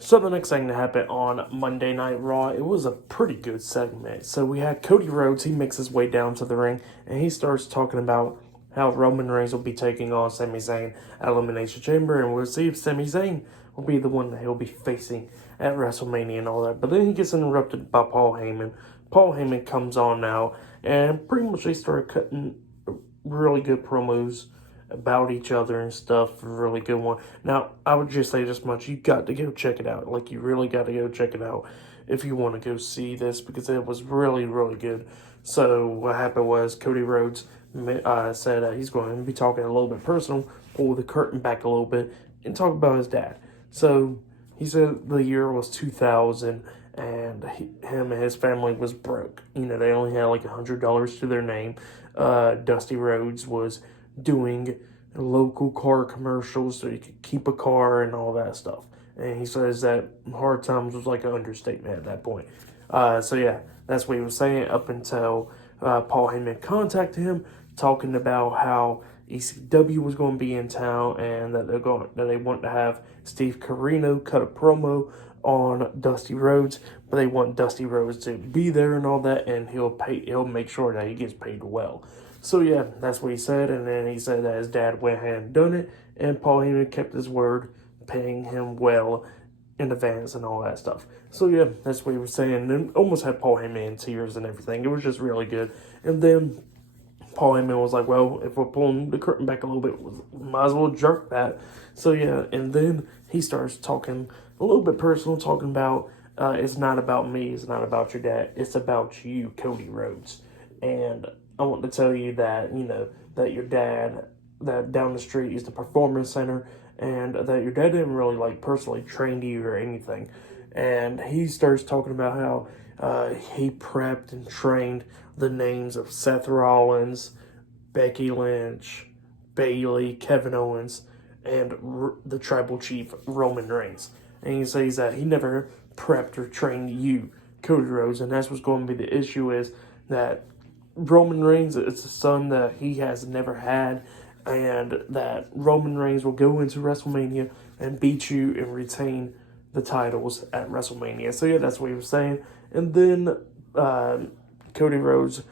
So the next thing that happened on Monday Night Raw, it was a pretty good segment. So we had Cody Rhodes, he makes his way down to the ring, and he starts talking about how Roman Reigns will be taking on Sami Zayn at Elimination Chamber, and we'll see if Sami Zayn will be the one that he'll be facing at WrestleMania and all that. But then he gets interrupted by Paul Heyman. Paul Heyman comes on now, and pretty much they start cutting really good promos about each other and stuff. A really good one. Now, I would just say this much. You got to go check it out. Like, you really got to go check it out if you want to go see this, because it was really, really good. So, what happened was Cody Rhodes said he's going to be talking a little bit personal, pull the curtain back a little bit, and talk about his dad. So, he said the year was 2000, and him and his family was broke. You know, they only had like $100 to their name. Dusty Rhodes was doing local car commercials so you could keep a car and all that stuff. And he says that hard times was like an understatement at that point. So yeah, that's what he was saying up until Paul Heyman contacted him, talking about how ECW was going to be in town and that they want to have Steve Corino cut a promo on Dusty Rhodes, but they want Dusty Rhodes to be there and all that, and he'll make sure that he gets paid well. So yeah, that's what he said, and then he said that his dad went ahead and done it, and Paul Heyman kept his word, paying him well in advance and all that stuff. So yeah, that's what he was saying, and almost had Paul Heyman in tears and everything. It was just really good. And then Paul Heyman was like, well, if we're pulling the curtain back a little bit, might as well jerk that. So yeah, and then he starts talking a little bit personal, talking about it's not about me, it's not about your dad, it's about you, Cody Rhodes. And I want to tell you that, you know, that your dad, that down the street is the Performance Center, and that your dad didn't really, like, personally train you or anything. And he starts talking about how he prepped and trained the names of Seth Rollins, Becky Lynch, Bayley, Kevin Owens, and the Tribal Chief, Roman Reigns. And he says that he never prepped or trained you, Cody Rhodes, and that's what's going to be the issue, is that Roman Reigns is a son that he has never had, and that Roman Reigns will go into WrestleMania and beat you and retain the titles at WrestleMania. So yeah, that's what he was saying. And then Cody Rhodes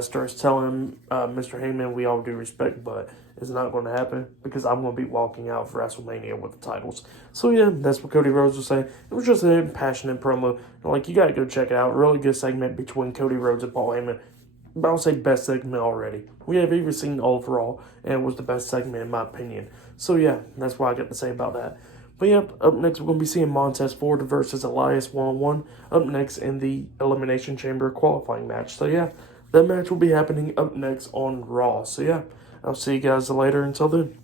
starts telling Mr. Heyman, we all due respect, but it's not going to happen because I'm going to be walking out for WrestleMania with the titles. So yeah, that's what Cody Rhodes was saying. It was just a passionate promo. Like, you got to go check it out. Really good segment between Cody Rhodes and Paul Heyman. But I would say best segment already. We have even seen all of Raw, and it was the best segment in my opinion. So yeah, that's what I got to say about that. But yep, up next we're going to be seeing Montez Ford versus Elias 1-on-1 up next in the Elimination Chamber qualifying match. So yeah, that match will be happening up next on Raw. So yeah, I'll see you guys later. Until then.